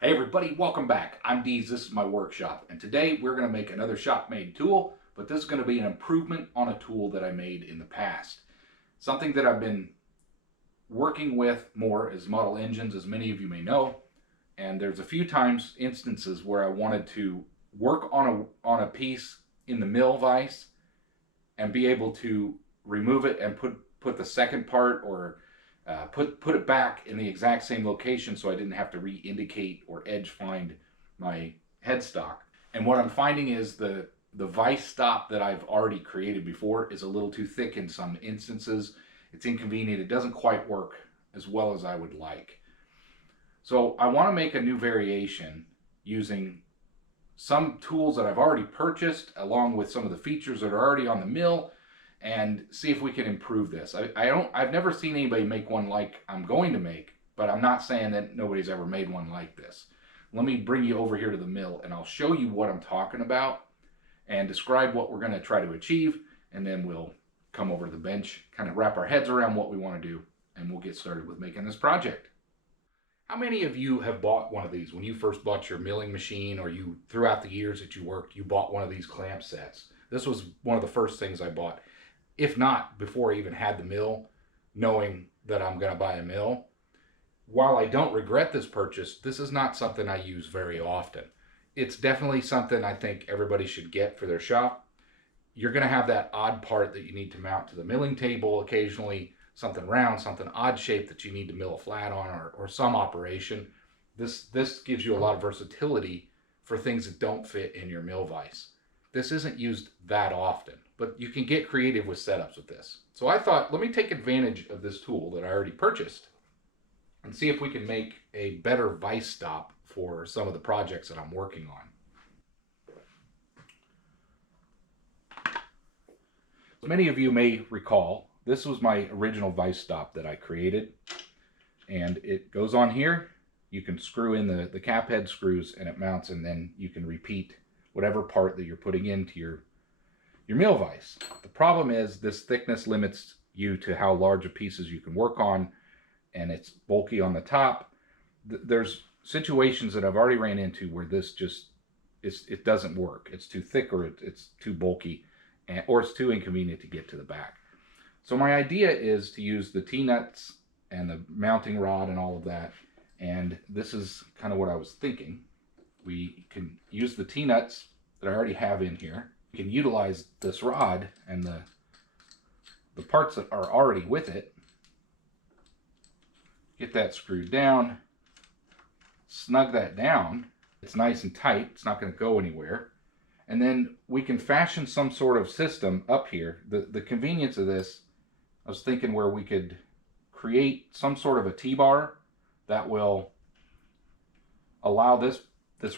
Hey everybody, welcome back. I'm Deez, this is my workshop, and today we're going to make another shop-made tool, but this is going to be an improvement on a tool that I made in the past. Something that I've been working with more is model engines, as many of you may know, and there's a few instances where I wanted to work on a piece in the mill vise and be able to remove it and put the second part or put it back in the exact same location so I didn't have to re-indicate or edge find my headstock. And what I'm finding is the vise stop that I've already created before is a little too thick in some instances. It's inconvenient. It doesn't quite work as well as I would like. So I want to make a new variation using some tools that I've already purchased along with some of the features that are already on the mill, and see if we can improve this. I've never seen anybody make one like I'm going to make, but I'm not saying that nobody's ever made one like this. Let me bring you over here to the mill and I'll show you what I'm talking about and describe what we're going to try to achieve, and then we'll come over to the bench, kind of wrap our heads around what we want to do, and we'll get started with making this project. How many of you have bought one of these? When you first bought your milling machine, or you throughout the years that you worked, you bought one of these clamp sets? This was one of the first things I bought. If not before I even had the mill, knowing that I'm going to buy a mill. While I don't regret this purchase, this is not something I use very often. It's definitely something I think everybody should get for their shop. You're going to have that odd part that you need to mount to the milling table occasionally, something round, something odd shape that you need to mill a flat on, or some operation. This gives you a lot of versatility for things that don't fit in your mill vise. This isn't used that often, but you can get creative with setups with this. So I thought, let me take advantage of this tool that I already purchased and see if we can make a better vise stop for some of the projects that I'm working on. So many of you may recall, this was my original vise stop that I created, and it goes on here. You can screw in the cap head screws and it mounts, and then you can repeat whatever part that you're putting into your mill vise. The problem is this thickness limits you to how large of pieces you can work on, and it's bulky on the top. There's situations that I've already ran into where this it doesn't work. It's too thick, or it's too bulky, or it's too inconvenient to get to the back. So my idea is to use the T-nuts and the mounting rod and all of that, and this is kind of what I was thinking. We can use the T-nuts that I already have in here. We can utilize this rod and the parts that are already with it. Get that screwed down, snug that down. It's nice and tight, it's not going to go anywhere. And then we can fashion some sort of system up here. The convenience of this, I was thinking where we could create some sort of a T-bar that will allow this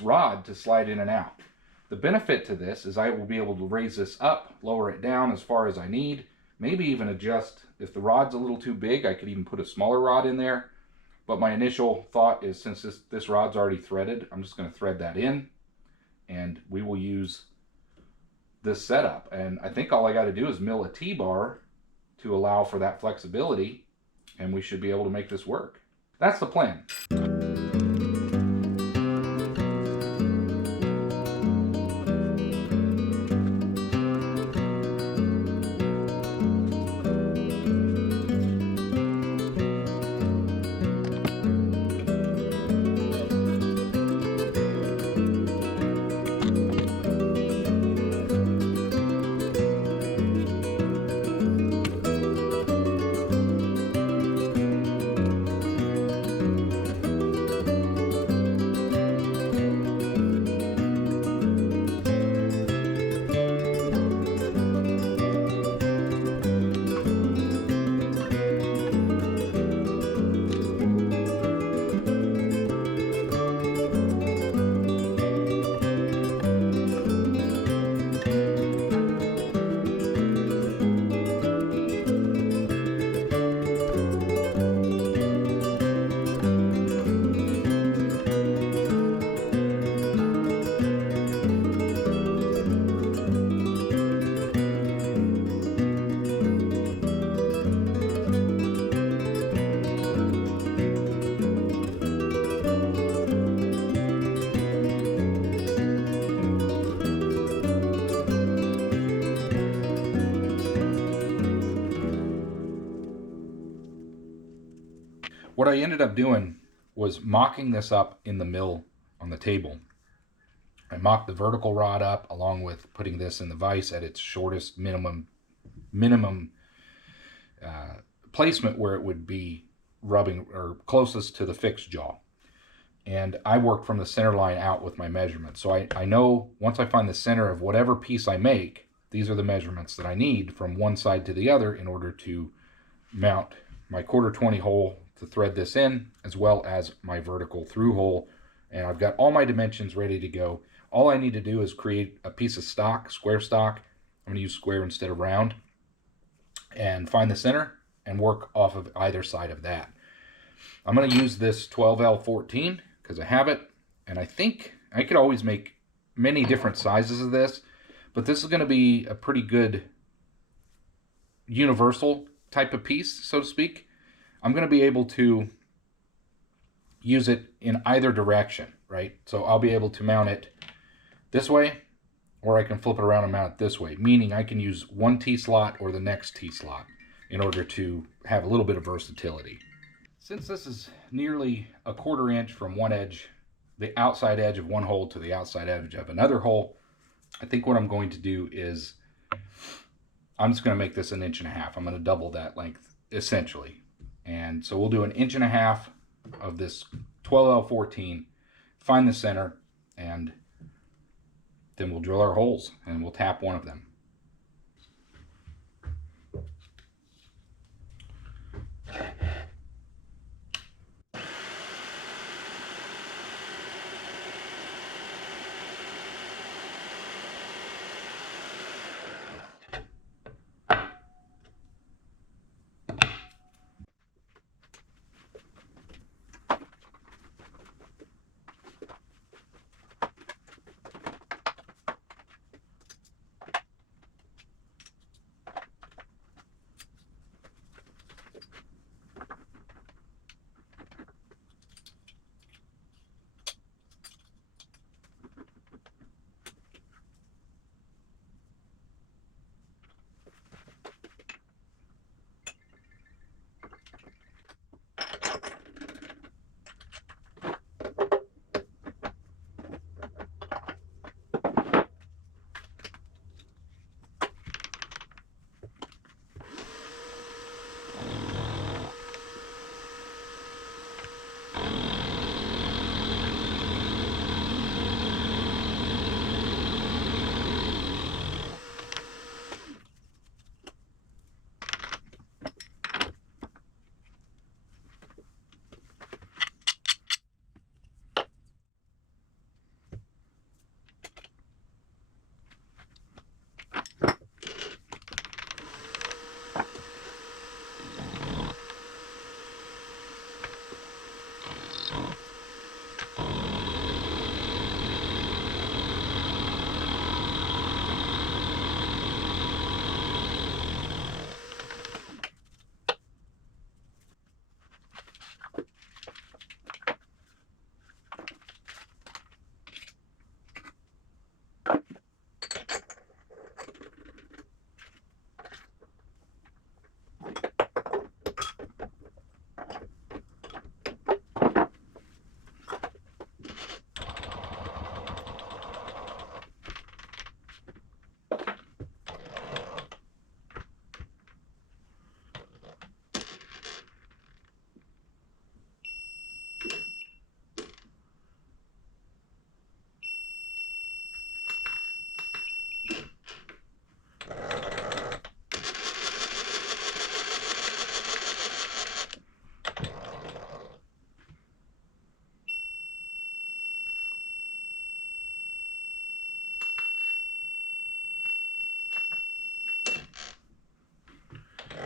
rod to slide in and out. The benefit to this is I will be able to raise this up, lower it down as far as I need, maybe even adjust. If the rod's a little too big, I could even put a smaller rod in there. But my initial thought is, since this rod's already threaded, I'm just going to thread that in, and we will use this setup. And I think all I got to do is mill a T-bar to allow for that flexibility, and we should be able to make this work. That's the plan. What I ended up doing was mocking this up in the mill on the table. I mocked the vertical rod up along with putting this in the vise at its shortest minimum placement where it would be rubbing or closest to the fixed jaw. And I worked from the center line out with my measurements. So I know once I find the center of whatever piece I make, these are the measurements that I need from one side to the other in order to mount my 1/4 hole to thread this in, as well as my vertical through hole. And I've got all my dimensions ready to go. All I need to do is create a piece of stock, square stock. I'm going to use square instead of round, and find the center and work off of either side of that. I'm going to use this 12L14 because I have it, and I think I could always make many different sizes of this, but this is going to be a pretty good universal type of piece, so to speak. I'm going to be able to use it in either direction, right? So I'll be able to mount it this way, or I can flip it around and mount it this way, meaning I can use one T-slot or the next T-slot in order to have a little bit of versatility. Since this is nearly a 1/4 inch from one edge, the outside edge of one hole to the outside edge of another hole, I think what I'm going to do is I'm just going to make this 1.5 inches. I'm going to double that length essentially. And so we'll do 1.5 inches of this 12L14, find the center, and then we'll drill our holes and we'll tap one of them.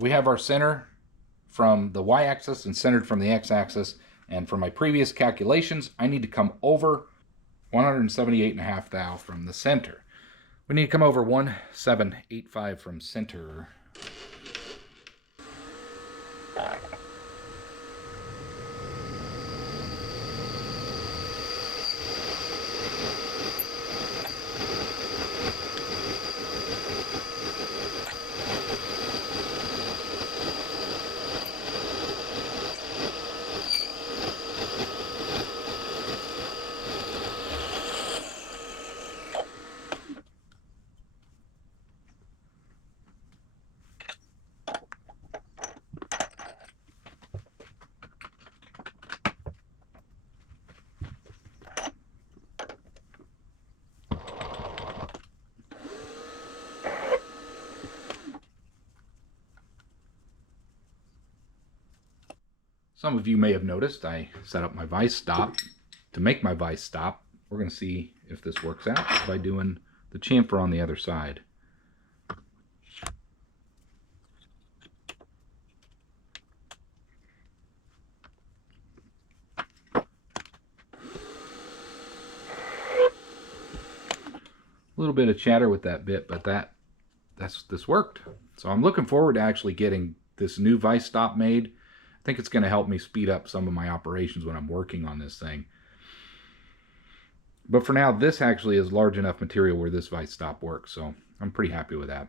We have our center from the y-axis and centered from the x-axis. And for my previous calculations, I need to come over 178.5 thou from the center. We need to come over 1785 from center. Some of you may have noticed I set up my vise stop. To make my vise stop, we're going to see if this works out by doing the chamfer on the other side. A little bit of chatter with that bit, but this worked. So I'm looking forward to actually getting this new vise stop made. I think it's going to help me speed up some of my operations when I'm working on this thing. But for now, this actually is large enough material where this vise stop works, so I'm pretty happy with that.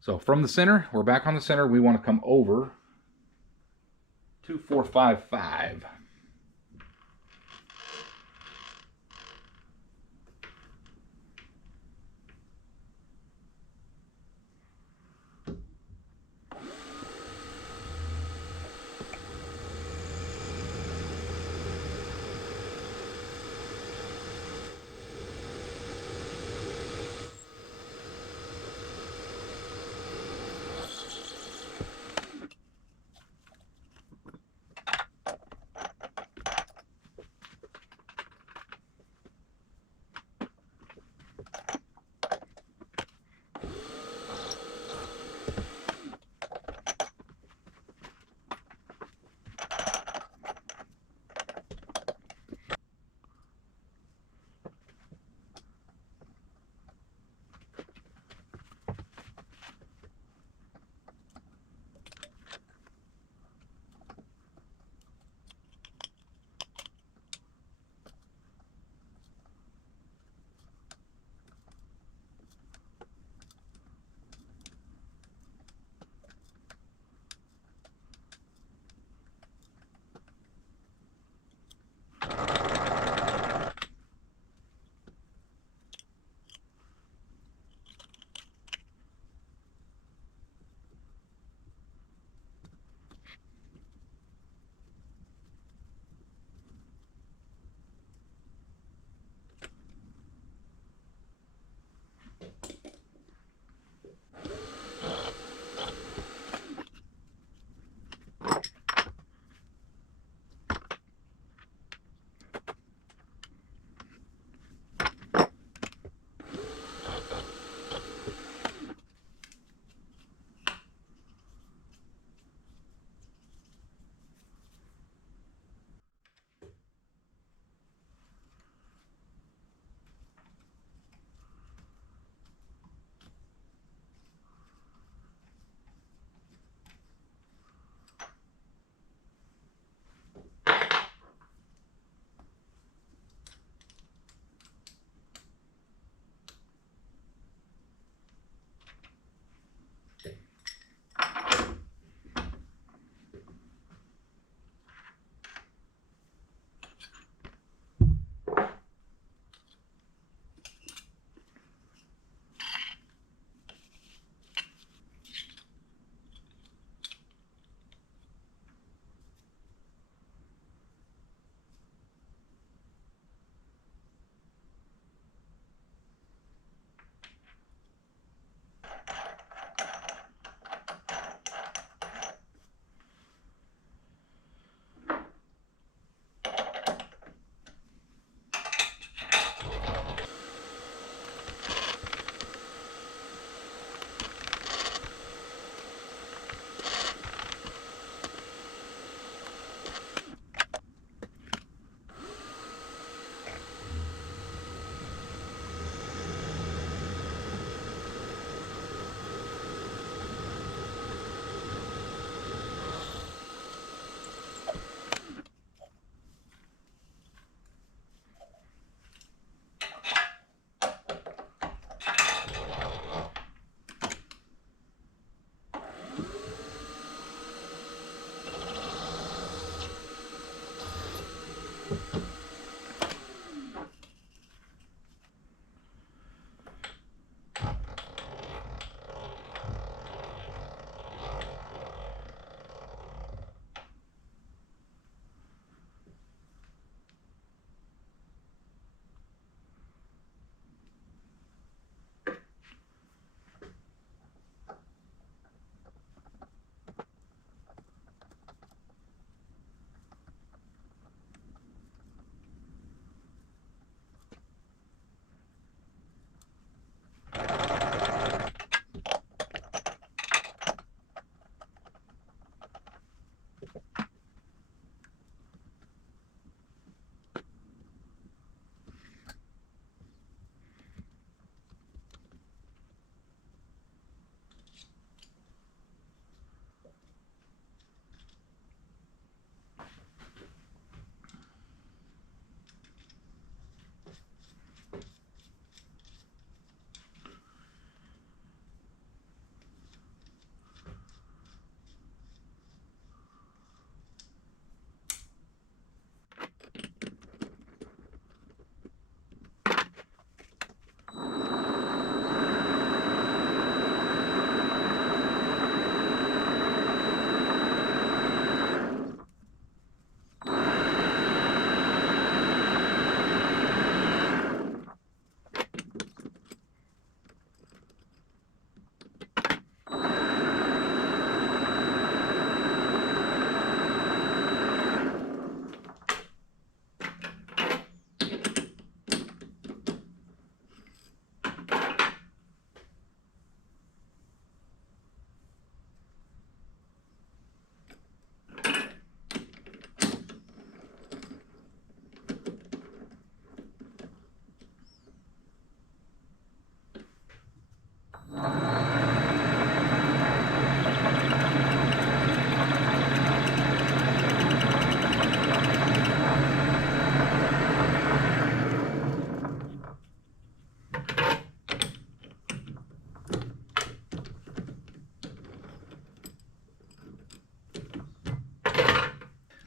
So from the center, we're back on the center. We want to come over 2455.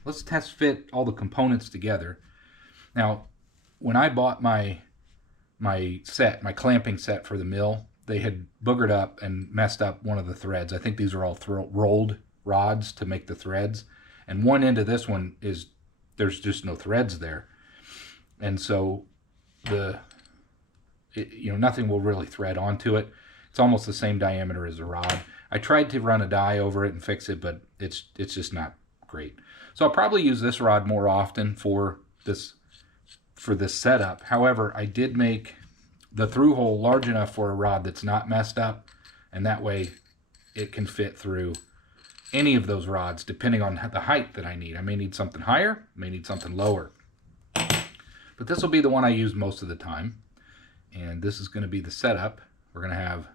let's test fit all the components together. Now, when I bought my clamping set for the mill, they had boogered up and messed up one of the threads. I think these are all rolled rods to make the threads. And one end of this one is, there's just no threads there. And so nothing will really thread onto it. It's almost the same diameter as the rod. I tried to run a die over it and fix it, but it's just not great. So I'll probably use this rod more often for this setup. However, I did make the through hole large enough for a rod that's not messed up, and that way it can fit through any of those rods depending on the height that I need. I may need something higher, may need something lower. But this will be the one I use most of the time. And this is going to be the setup. We're going to have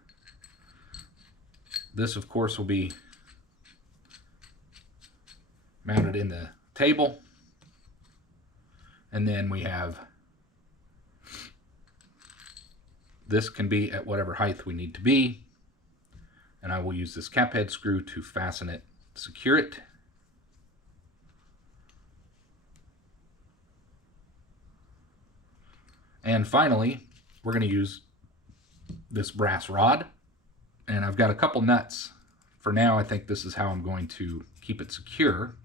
this, of course, will be mounted in the table. And then we have this can be at whatever height we need to be. And I will use this cap head screw to fasten it, secure it. And finally, we're going to use this brass rod. And I've got a couple nuts. For now, I think this is how I'm going to keep it secure.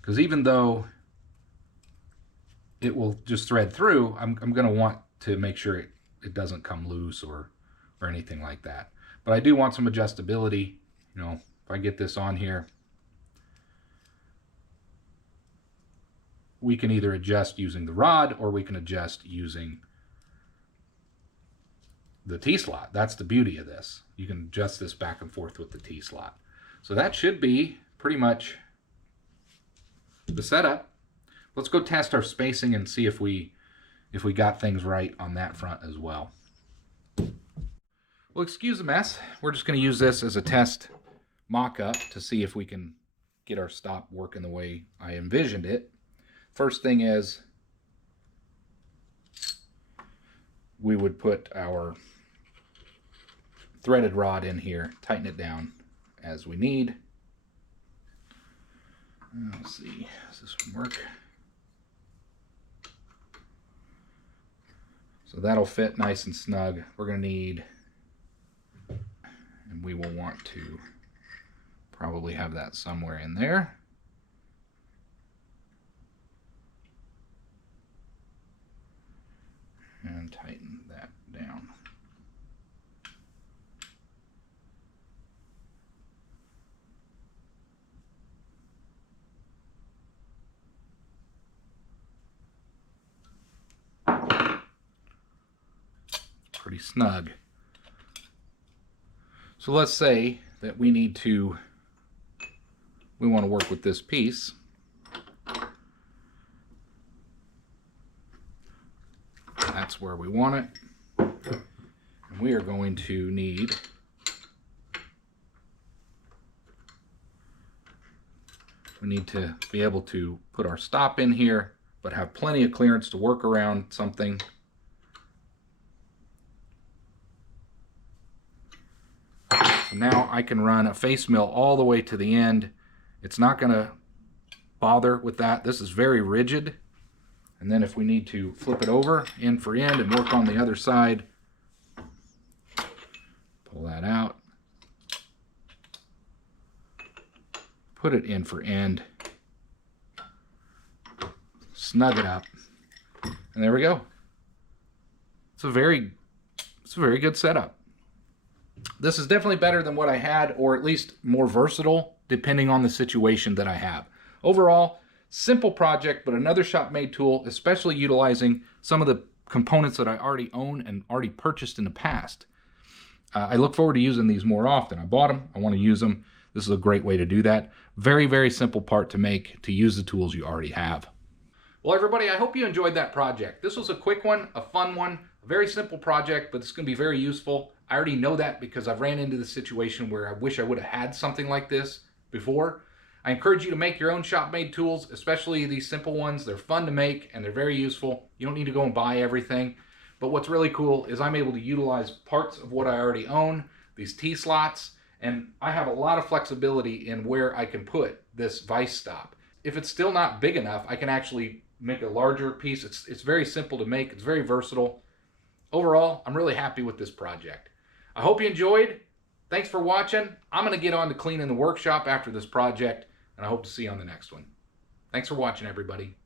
Because even though it will just thread through, I'm going to want to make sure it doesn't come loose or anything like that. But I do want some adjustability. You know, if I get this on here, we can either adjust using the rod or we can adjust using the T-slot. That's the beauty of this. You can adjust this back and forth with the T-slot. So that should be pretty much the setup. Let's go test our spacing and see if we got things right on that front as well. Well, excuse the mess. We're just going to use this as a test mock-up to see if we can get our stop working the way I envisioned it. First thing is, we would put our threaded rod in here, tighten it down as we need. Let's see, does this one work? So that'll fit nice and snug. We're going to need, and we will want to probably have that somewhere in there. And tighten that down. Pretty snug. So let's say that we want to work with this piece. That's where we want it. And we are going to need to be able to put our stop in here, but have plenty of clearance to work around something. So now I can run a face mill all the way to the end. It's not going to bother with that. This is very rigid. And then if we need to flip it over end for end and work on the other side, pull that out, put it in for end, snug it up, and there we go. It's a very good setup. This is definitely better than what I had, or at least more versatile depending on the situation that I have. Overall, simple project, but another shop-made tool, especially utilizing some of the components that I already own and already purchased in the past. I look forward to using these more often. I bought them. I want to use them. This is a great way to do that. Very, very simple part to make to use the tools you already have. Well, everybody, I hope you enjoyed that project. This was a quick one, a fun one, a very simple project, but it's going to be very useful. I already know that because I've ran into the situation where I wish I would have had something like this before. I encourage you to make your own shop-made tools, especially these simple ones. They're fun to make and they're very useful. You don't need to go and buy everything. But what's really cool is I'm able to utilize parts of what I already own, these T-slots, and I have a lot of flexibility in where I can put this vise stop. if it's still not big enough, I can actually make a larger piece. It's very simple to make. It's very versatile. Overall, I'm really happy with this project. I hope you enjoyed. Thanks for watching. I'm going to get on to cleaning the workshop after this project, and I hope to see you on the next one. Thanks for watching, everybody.